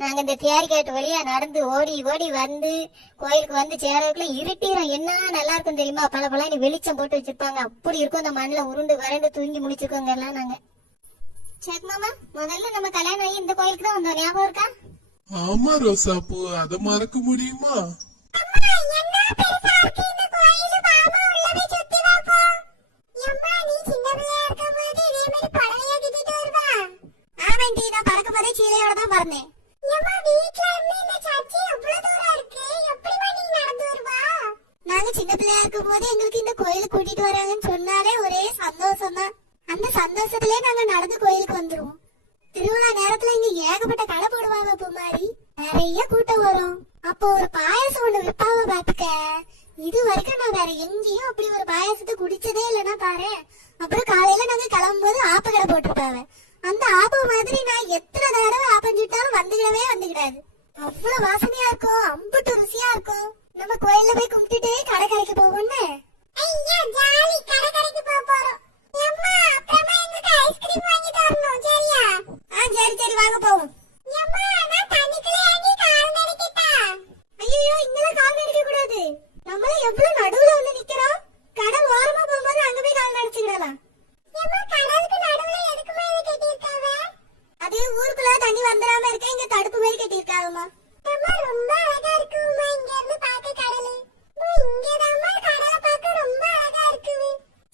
நாங்க இந்த தேரிக்காட்டு வழியா நடந்து ஓடி ஓடி வந்து கோயிலுக்கு வந்து சேரக்குள்ள இருட்டிடும். என்ன நல்லா இருக்கும் தெரியுமா? பல வெளிச்சம் போட்டு வச்சிருப்பாங்க. அப்படி இருக்கும். அந்த மண்ணில் உருண்டு வறண்டு தூங்கி முடிச்சிருக்கோங்க எல்லாம் நாங்க. சரி மாமா, முதல்ல நம்ம கல்யாணம் ஆகி இந்த கோயிலுக்கு தான் வந்தோம், ஞாபகம் இருக்கா? ஆமா ரோசாப்பூ, அதை மறக்க முடியுமா? சின்ன பிள்ளையா இருக்கும் போது எங்களுக்கு இந்த கோயிலுக்கு கூட்டிட்டு வராங்கன்னு சொன்னாலே ஒரே சந்தோஷம் தான். அந்த சந்தோஷத்திலே நாங்க நடந்து கோயிலுக்கு வந்துருவோம். திருவிழா நேரத்துல இங்க ஏகப்பட்ட கடை போடுவாங்க. பூமாரி நிறைய கூட்டம் வரும். அப்போ ஒரு பாயசம் ஒண்ணு விற்பாவ பாத்துக்க. இது வரைக்கும் நான் வேற எங்கேயும் அப்படி ஒரு பாயசத்தை குடிச்சதே இல்லைன்னா பாரு. அப்புறம் காலையில நாங்க கிளம்பும் போது ஆப்ப கடை போட்டிருப்பாவ. அந்த ஆப்ப மாதிரி நான் எத்தனை தடவை ஆப்பஞ்சுட்டாலும் வந்துக்கிடாது. அவ்வளவு வாசனையா இருக்கும், அம்புட்டு ருசியா இருக்கும். நம்ம கோயில்ல போய் கும்பிட்டுட்டு கடை கடைக்கு போவோம்னு. ஐயா ஜாலி, கடை கடைக்கு போறோம். அம்மா அப்புறமா எங்களுக்கு ஐஸ்கிரீம் வாங்கி தரணும், சரியா? சரி வாங்க போவோம். அம்மா நான் தண்ணிக்குள்ள இறங்கி கால் நனைக்கிட்டா? ஐயோ, இங்கலாம் கால் நனைக்க கூடாது. நம்மள எவ்வளவு நடுவுல வந்து நிக்கிறோம். கடல் ஓரமா போகும்போது அங்க போய் கால் நனைச்சிடலாம். அம்மா கடலுக்கு நடுவுல எதுக்குமா இத கட்டியிருக்காவ? அது ஊருக்குள்ள தண்ணி வந்துராம இருக்க இங்க தடுப்பு மாதிரி கட்டியிருக்காவமா. அம்மா ரொம்ப அழகா இருக்குமா இங்க இருந்து பார்க்க கடல். இங்கதாம்மா கடலை பார்க்க ரொம்ப அழகா இருக்கு.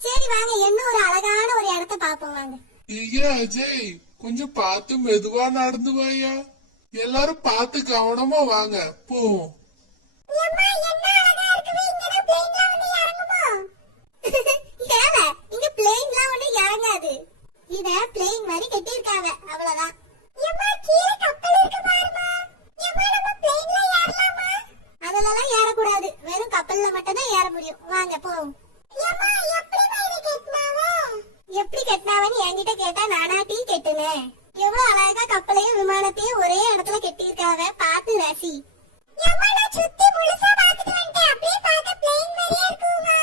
சரி வாங்க, என்ன ஒரு அழகான ஒரு இடத்தை பாப்போம் வாங்க. ஐயா அஜய், கொஞ்சம் பார்த்து மெதுவா நடந்து வாயா. எல்லாரும் பார்த்து கவனமா வாங்க, போவோம். இங்க பிளேன்லாம் ஒண்ணு இறங்காது. இத பிளேன் மாதிரி கட்டியிருக்காவ, அவ்வளவுதான். அதெல்லாம் ஏறக்கூடாது, வெறும் கப்பல்ல மட்டும் தான் ஏற முடியும். வாங்க போவோம். எப்படி கட்டினாவன்னு என்கிட்ட கேட்டா நானாட்டி கெட்டுனேன். எவ்வளவு அழகா கப்பலையும் விமானத்தையும் ஒரே இடத்துல கட்டியிருக்காவ, பார்த்து ரசி. சுத்தி முழுசா பாத்துட்டு வந்துட்டேன். அப்படியே பார்க்க பிளேன் மாதிரியே இருக்குமா?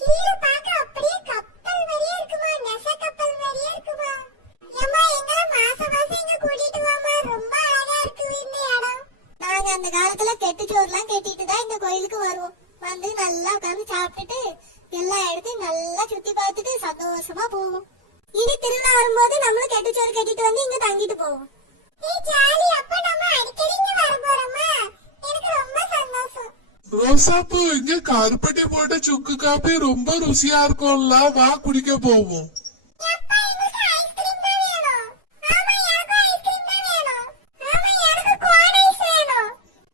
கீழ பார்க்க அப்படியே கப்பல் மாதிரியே இருக்குமா? நெச கப்பல் மாதிரியே இருக்குமா? அம்மா எங்களை மாசம் இங்க கூட்டிட்டு வாமா, ரொம்ப அழகா இருக்கு இந்த இடம். நாங்க அந்த காலத்துல கெட்டுச்சோறுலாம் கெட்டிட்டு தான் இந்த கோயிலுக்கு வருவோம். வந்து நல்லா உட்காந்து சாப்பிட்டுட்டு எல்லா இடத்தையும் நல்லா சுத்தி பார்த்துட்டு சந்தோஷமா போவோம். இனி திருவிழா வரும்போது நம்மளும் கெட்டுச்சோறு கட்டிட்டு வந்து இங்க தங்கிட்டு போவோம். ரோசாப்பூ, இங்க கருப்பட்டி போட்ட சுக்கு காப்பி ரொம்ப ருசியா இருக்கும்ல, வா குடிக்க போவோம்.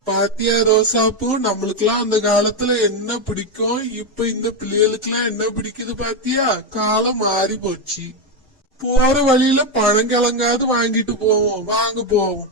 பாத்தியா ரோசாப்பூ, நம்மளுக்கெல்லாம் அந்த காலத்துல என்ன பிடிக்கும், இப்ப இந்த பிள்ளைகளுக்கு எல்லாம் என்ன பிடிக்குது பாத்தியா? காலம் மாறி போச்சு. போற வழியில பழங்கிழங்காவது வாங்கிட்டு போவோம், வாங்க போவோம்.